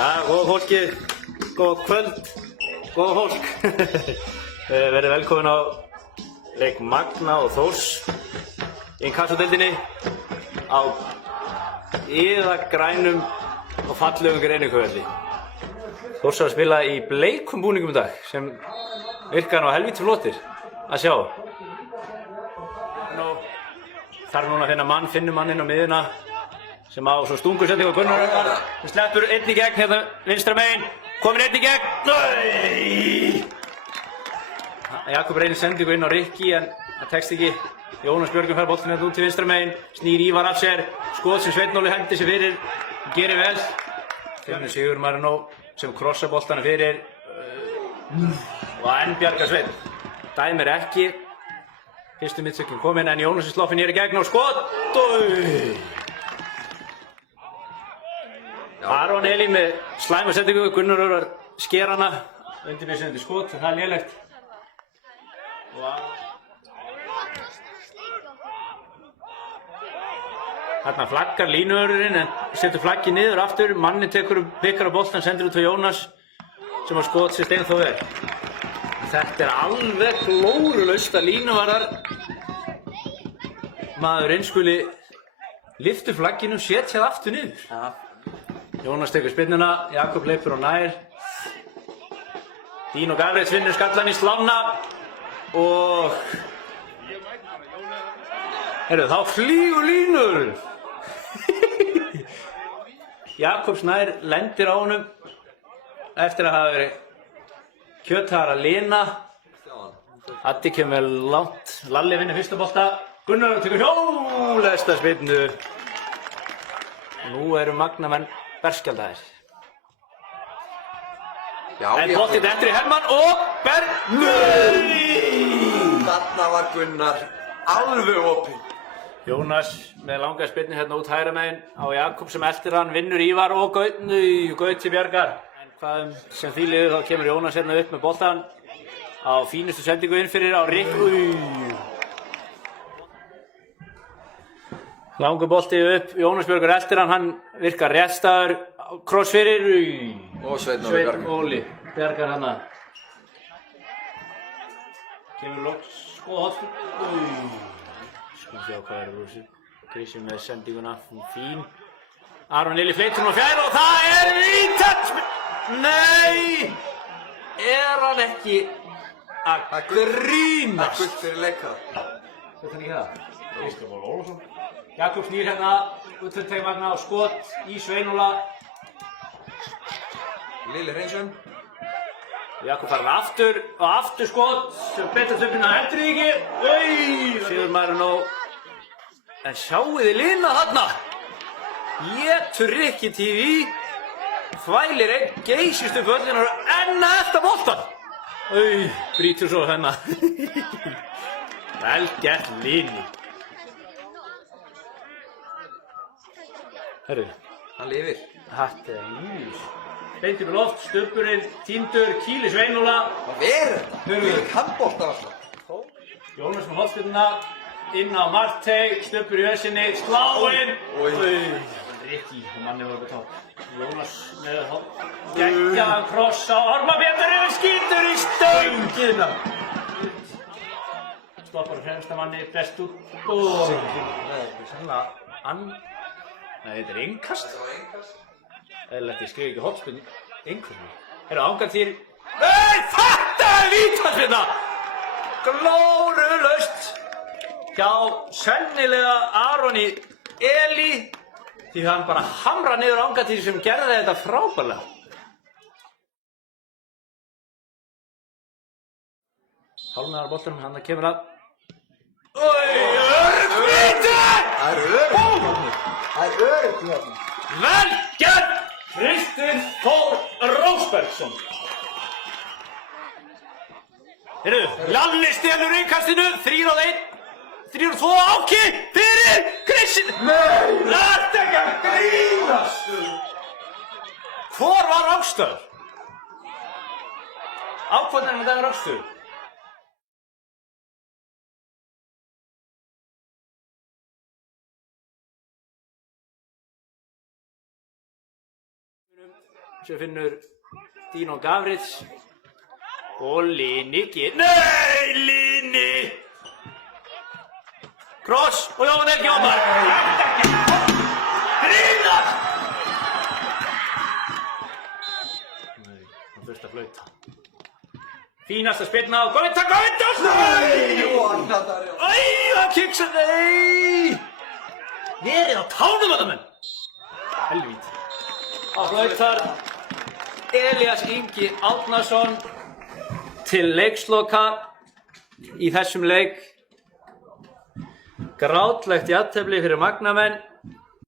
Góða fólkið, góða kvöld, góða fólk. Verið velkomin á leik Magna og Þórs í inkassodeildinni á iðagrænum og fallegum Greinvíkurvelli. Þórs að spila í bleikum búningum í dag sem virkar nú helvíti flottir að sjá. Þarf núna að finna mann, finnum mann inn á miðjuna sem á svo stungursetningu á Gunnar Örvar. Við sleppur einn í gegn hérna vinstra megin. Komin einn í gegn. Nei! Jakob reynir sendingu inn á Rikki en það tekst ekki. Jónas Björgvin fær boltinn hérna út til vinstra megin. Snýr Ívar af sér. Skot sem Sveinn Óli hendi sér fyrir. Gerir vel. Finnur Sigur Marinó sem krossar boltana fyrir. Og enn bjargar Sveinn. Dæmir ekki. Fyrstu miðsökin komin en Jónas er sloppinn hér í gegn og skot. Aron Elí með slæma sendingu, Gunnar Örvar sker hana, undirbyrðsendið skot, það er lélegt. Þarna flaggar línuörðurinn en setur flaggið niður aftur, manni pikkar á boltan, sendir út á Jónas sem á skot sér stein þó vel. Þetta er alveg glórulaust að línuvarðar maðurinn skuli lyftu flagginu og setja það aftur niður. Jónas tekur spinnuna, Jakob leipur á nær. Dino Gafriðs vinnur skallan í slána og þá flýgur línur. Jakob Snær lendir á honum eftir að hafa verið kjöthara lina. Addi kemur langt, Lalli vinnur fyrsta bolta. Gunnar tekur hjólesta spinnu. Nú eru Magnamenn berskjaldaðir. En boltið endur í Hermann og Nei! Þarna var Gunnar alveg opinn. Jónas með langa spinnu hérna út hægra megin á Jakob sem eltir hann, vinnur Ívar og Gauti bjargar. En hvað sem því liður þá kemur Jónas hérna upp með boltan á fínustu sendingu inn fyrir á Rikki. Langur bolti upp, Jónas Björgur eltir hann virkar réttstæður, kross fyrir og Sveinn Óli bjargar hana. Kemur loks skot. Skulum sjá hvað Rúsi Grísir með sendinguna, hún fín. Aron Elí fleitur hún á fjær og það vítaspyrna. Nei! Hann ekki að grínast? Gull fyrir leikað. Þetta ekki það? Kristján Ól Ólafsson. Jakob snýr hérna út fyrir teg Magna og skot í Sveinn Óla. Lili Hreinsson. Jakob farin aftur og aftur skot sem betur töfnina heldur ekki. Sigur Marinó. En sjáu þið lina þarna. Étur Rikki TV. Þvælir einn geysistu völlin og enn eftir boltan. Brýtur svo hérna. Vel gert Lini. Herru, hann lifir. Þetta er ljús. Beint upp í loft, stubburinn, tíndur, kýli Sveinn Óla. Hvað er þetta? Fyrir handbolta alltaf. Jónas með hotspyrnuna, inn á Martey, stubbur í össinni, sláinn. Rikki, manni var upp á topp. Jónas með geggjaðan kross á Ormabjörn, skýtur í stöngina. Stoppar fremsta manni, best út. Nei, þetta er innkast. Eðlilegt, ég skrif ekki hotspyrnu. Innkast. Ángartýr. Nei, þetta er vítaspyrna! Glórulaust hjá sennilega Aroni Elí því hann bara hamra niður ángartýr sem gerði þetta frábærlega. Hálfnaðar á boltanum, hann kemur að. Það er öryggt í þarna. Vel gert! Kristinn Þór Rósbergsson. Lalli stelur innkastinu, 3-1. 3-2, Áki fyrir Kristinn. Nei! Þetta ekki að grínast. Hvor var rangstöður? Ákvörðunin þetta er rangstöður. sem finnur Dino Gavrić og Lini Nei, Lini! Kross og Jóhann Helgi Ómar! Grínast! Nei, hann þurfti að flauta. Fínasta spyrna á Góvita! Nei, Jóhann Nataríu. Æ, það kiksa, nei! Verið á tánum að það menn! Helvíti. Á flautar Elías Ingi Árnason til leiksloka í þessum leik. Grátlegt jafntefli fyrir Magnamenn.